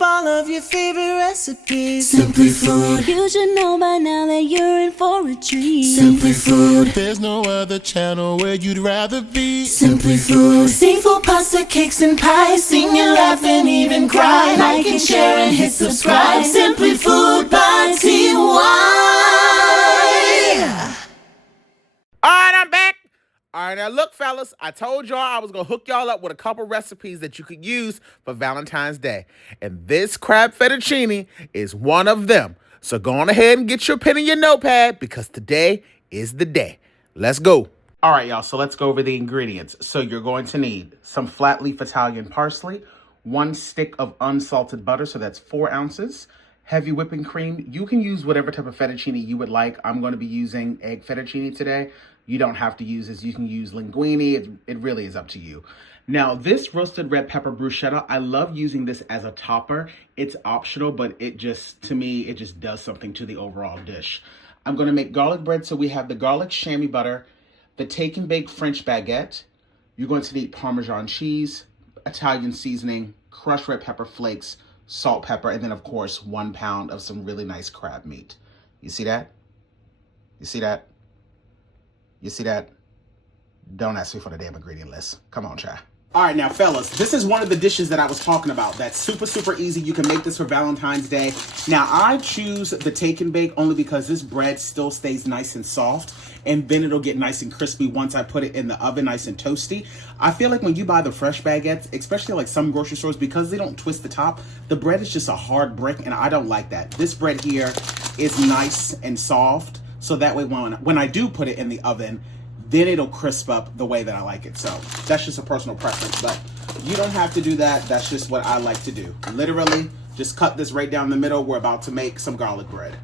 all of your favorite recipes. Simply Food. You should know by now that you're in for a treat. Simply Food. There's no other channel where you'd rather be. Simply Food. Seafood, pasta, cakes, and pies. Sing and laugh and even cry. Like and share and hit subscribe. Simply Food by TY. Alright, I'm back. Alright, now look, fellas, I told y'all I was gonna hook y'all up with a couple recipes that you could use for Valentine's Day. And this crab fettuccine is one of them. So go on ahead and get your pen and your notepad because today is the day. Let's go. Alright, y'all, so let's go over the ingredients. So you're going to need some flat leaf Italian parsley, 1 stick of unsalted butter, so that's 4 ounces. Heavy whipping cream. You can use whatever type of fettuccine you would like. I'm going to be using egg fettuccine today. You don't have to use this. You can use linguine. It really is up to you. Now, this roasted red pepper bruschetta, I love using this as a topper. It's optional, but it just, to me, it just does something to the overall dish. I'm going to make garlic bread. So we have the garlic chamois butter, the take and bake French baguette. You're going to need Parmesan cheese, Italian seasoning, crushed red pepper flakes, salt, pepper, and then, of course, 1 pound of some really nice crab meat. You see that? You see that? You see that? Don't ask me for the damn ingredient list. Come on, try. All right, now, fellas, this is one of the dishes that I was talking about. That's super, super easy. You can make this for Valentine's Day. Now, I choose the take and bake only because this bread still stays nice and soft, and then it'll get nice and crispy once I put it in the oven, nice and toasty. I feel like when you buy the fresh baguettes, especially like some grocery stores, because they don't twist the top, the bread is just a hard brick, and I don't like that. This bread here is nice and soft, so that way when I do put it in the oven, then it'll crisp up the way that I like it. So that's just a personal preference, but you don't have to do that. That's just what I like to do. Literally, just cut this right down the middle. We're about to make some garlic bread.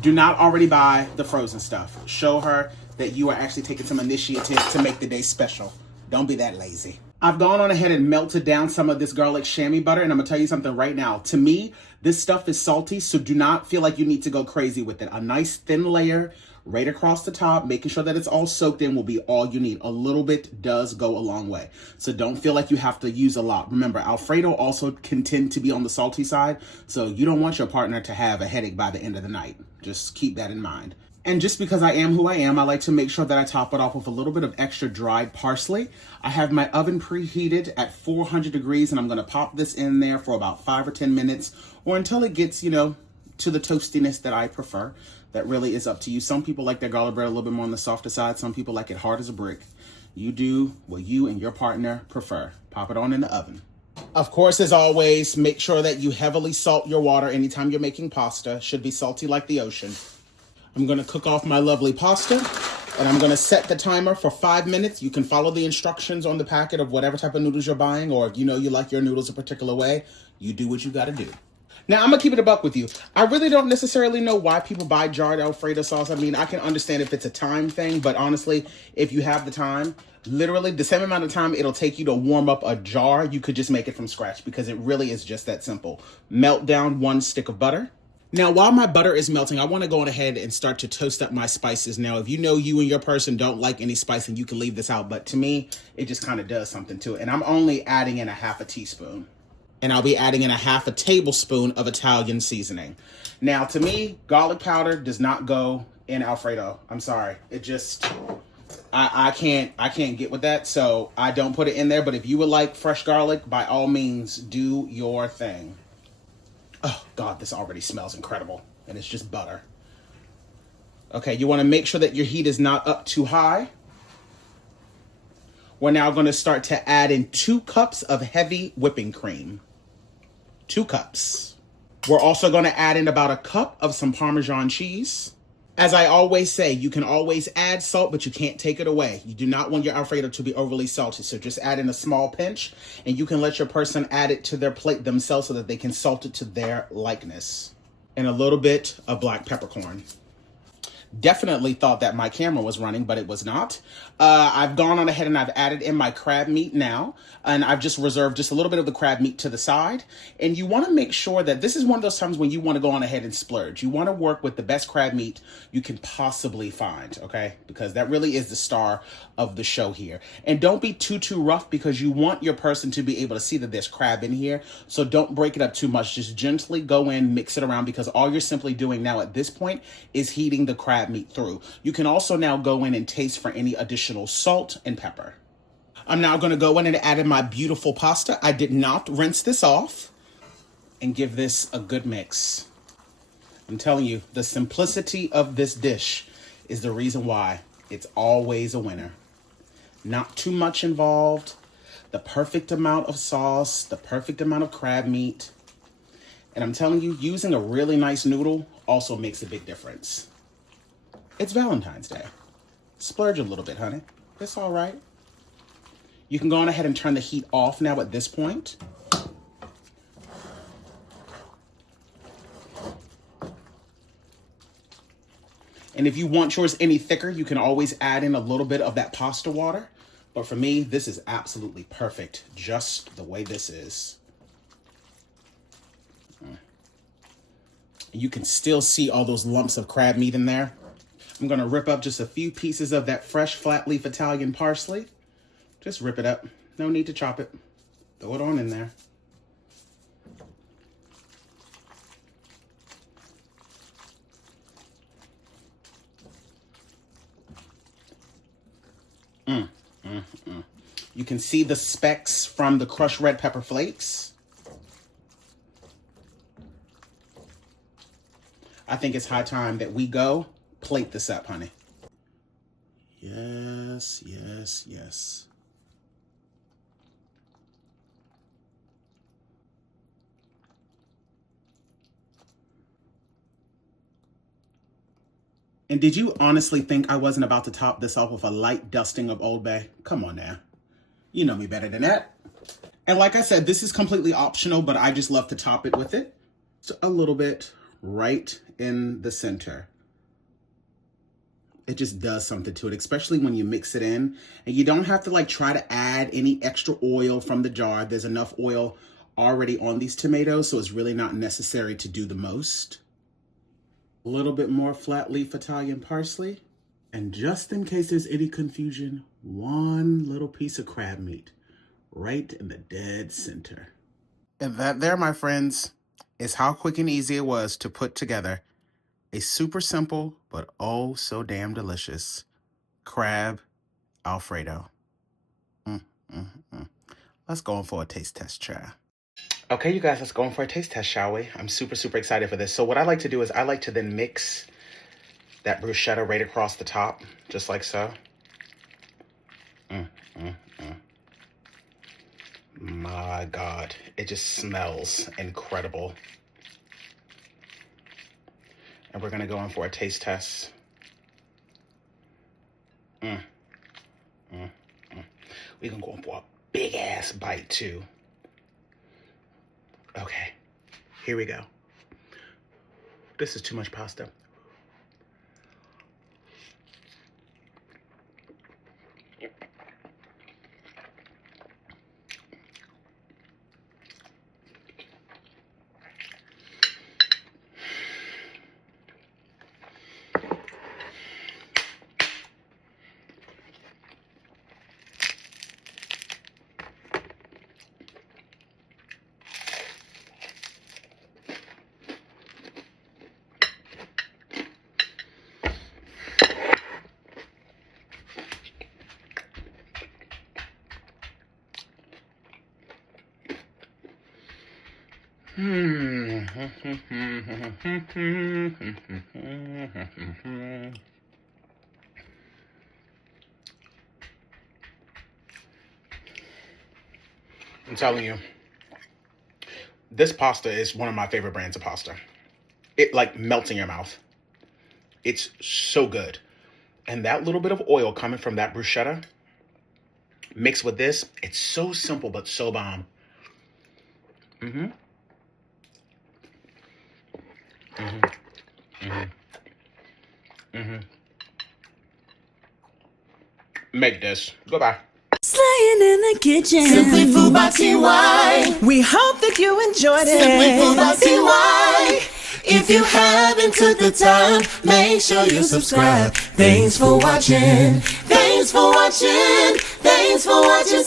Do not already buy the frozen stuff. Show her that you are actually taking some initiative to make the day special. Don't be that lazy. I've gone on ahead and melted down some of this garlic chamois butter, and I'm gonna tell you something right now. To me, this stuff is salty, so do not feel like you need to go crazy with it. A nice thin layer right across the top, making sure that it's all soaked in will be all you need. A little bit does go a long way. So don't feel like you have to use a lot. Remember, Alfredo also can tend to be on the salty side, so you don't want your partner to have a headache by the end of the night. Just keep that in mind. And just because I am who I am, I like to make sure that I top it off with a little bit of extra dried parsley. I have my oven preheated at 400 degrees, and I'm gonna pop this in there for about 5 or 10 minutes, or until it gets, to the toastiness that I prefer. That really is up to you. Some people like their garlic bread a little bit more on the softer side. Some people like it hard as a brick. You do what you and your partner prefer. Pop it on in the oven. Of course, as always, make sure that you heavily salt your water anytime you're making pasta. Should be salty like the ocean. I'm going to cook off my lovely pasta, and I'm going to set the timer for 5 minutes. You can follow the instructions on the packet of whatever type of noodles you're buying, or if you like your noodles a particular way, you do what you got to do. Now, I'm going to keep it a buck with you. I really don't necessarily know why people buy jarred Alfredo sauce. I mean, I can understand if it's a time thing, but honestly, if you have the time, literally the same amount of time it'll take you to warm up a jar, you could just make it from scratch because it really is just that simple. Melt down 1 stick of butter. Now, while my butter is melting, I want to go on ahead and start to toast up my spices. Now, if you and your person don't like any spicing, you can leave this out. But to me, it just kind of does something to it. And I'm only adding in a 1/2 teaspoon. And I'll be adding in a 1/2 tablespoon of Italian seasoning. Now, to me, garlic powder does not go in Alfredo. I'm sorry. It just, I can't get with that. So I don't put it in there. But if you would like fresh garlic, by all means, do your thing. Oh, God, this already smells incredible. And it's just butter. Okay, you want to make sure that your heat is not up too high. We're now going to start to add in 2 cups of heavy whipping cream. 2 cups. We're also going to add in about 1 cup of some Parmesan cheese. As I always say, you can always add salt, but you can't take it away. You do not want your Alfredo to be overly salty, so just add in a small pinch, and you can let your person add it to their plate themselves so that they can salt it to their likeness. And a little bit of black peppercorn. Definitely thought that my camera was running, but it was not. I've gone on ahead and I've added in my crab meat now, and I've just reserved just a little bit of the crab meat to the side. And you want to make sure that this is one of those times when you want to go on ahead and splurge. You want to work with the best crab meat you can possibly find, okay? Because that really is the star of the show here. And don't be too rough, because you want your person to be able to see that there's crab in here. So don't break it up too much. Just gently go in, mix it around, because all you're simply doing now at this point is heating the crab meat through. You can also now go in and taste for any additional salt and pepper. I'm now going to go in and add in my beautiful pasta. I did not rinse this off, and give this a good mix. I'm telling you, the simplicity of this dish is the reason why it's always a winner. Not too much involved, the perfect amount of sauce, the perfect amount of crab meat. And I'm telling you, using a really nice noodle also makes a big difference. It's Valentine's Day. Splurge a little bit, honey. It's all right. You can go on ahead and turn the heat off now at this point. And if you want yours any thicker, you can always add in a little bit of that pasta water. But for me, this is absolutely perfect, just the way this is. You can still see all those lumps of crab meat in there. I'm going to rip up just a few pieces of that fresh flat leaf Italian parsley. Just rip it up. No need to chop it. Throw it on in there. You can see the specks from the crushed red pepper flakes. I think it's high time that we go plate this up, honey. Yes, yes, yes. And did you honestly think I wasn't about to top this off with a light dusting of Old Bay? Come on now. You know me better than that. And like I said, this is completely optional, but I just love to top it with it. So a little bit right in the center. It just does something to it, especially when you mix it in. And you don't have to like try to add any extra oil from the jar. There's enough oil already on these tomatoes, so it's really not necessary to do the most. A little bit more flat leaf Italian parsley. And just in case there's any confusion, one little piece of crab meat right in the dead center. And that there, my friends, is how quick and easy it was to put together a super simple but oh so damn delicious crab Alfredo. Let's go in for a taste test, child. Okay, you guys, let's go in for a taste test, shall we? I'm super excited for this. So what I like to do is I like to then mix that bruschetta right across the top, just like so. My God, it just smells incredible. And we're gonna go in for a taste test. We're gonna go in for a big ass bite too. Okay, here we go. This is too much pasta. I'm telling you, this pasta is one of my favorite brands of pasta. It like melts in your mouth. It's so good. And that little bit of oil coming from that bruschetta mixed with this, it's so simple but so bomb. Make this. Goodbye. Slaying in the kitchen. Simply Food by TY. We hope that you enjoyed it. Simply Food by TY. If you haven't took the time, make sure you subscribe. Thanks for watching. Thanks for watching. Thanks for watching.